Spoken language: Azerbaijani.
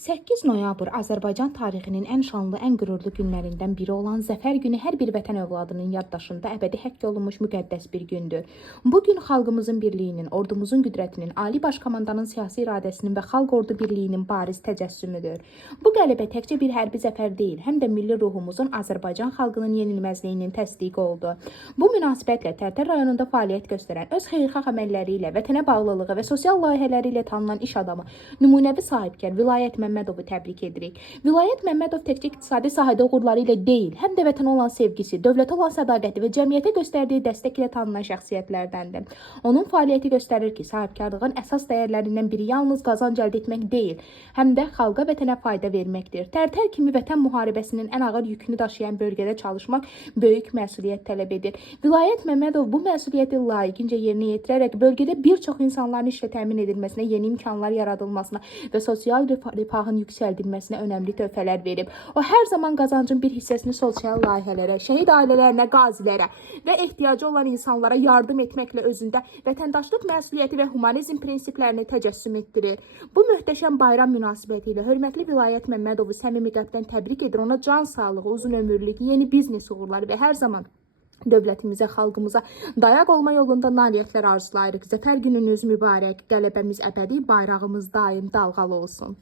8 noyabr Azərbaycan tarixinin ən şanlı, ən qürurlu günlərindən biri olan Zəfər günü hər bir vətən övladının yaddaşında əbədi həkk olunmuş müqəddəs bir gündür. Bu gün xalqımızın birliyinin, ordumuzun qüdrətinin, Ali Baş Komandanın siyasi iradəsinin və xalq ordu birliyinin bariz təcəssümüdür. Bu qələbə təkcə bir hərbi zəfər deyil, həm də milli ruhumuzun, Azərbaycan xalqının yenilməzliyinin təsdiqi oldu. Bu münasibətlə Tərtər rayonunda fəaliyyət göstərən, öz xeyirxah əməlləri ilə, vətənə bağlılığı və sosial layihələri ilə tanınan iş adamı, nümunəvi sahibkar Vilayət Məmmədovu təbrik edirik. Vilayət Məmmədov təkcə iqtisadi sahədə uğurları ilə deyil, həm də vətənə olan sevgisi, dövlətə olan sədaqəti və cəmiyyətə göstərdiyi dəstək ilə tanınan şəxsiyyətlərdəndir. Onun fəaliyyəti göstərir ki, sahibkarlığın əsas dəyərlərindən biri yalnız qazanc əldə etmək deyil, həm də xalqa, vətənə fayda verməkdir. Tərtər kimi vətən müharibəsinin ən ağır yükünü daşıyan bölgədə çalışmaq böyük məsuliyyət tələb edir. Vilayət Məmmədov bu məsuliyyəti layiqincə yerinə yetirərək bölgədə bir çox insanların işlə təmin edilməsinə, yeni imkanlar yaradılmasına və sosial refahın yüksəldilməsinə önəmli töhfələr verib. O hər zaman qazancın bir hissəsini sosial layihələrə, şəhid ailələrinə, qazilərə və ehtiyacı olan insanlara yardım etməklə özündə vətəndaşlıq məsuliyyəti və humanizm prinsiplərini təcəssüm etdirir. Bu möhtəşəm bayram münasibəti ilə hörmətli Vilayət Məmmədovu səmimi qəlbdən təbrik edir. Ona can sağlığı, uzun ömürlük, yeni biznes uğurları və hər zaman dövlətimizə, xalqımıza dayaq olma yolunda nailiyyətlər arzulayırıq. Zəfər gününüz mübarək, qələbəmiz əbədi, bayrağımız daim dalğalı olsun.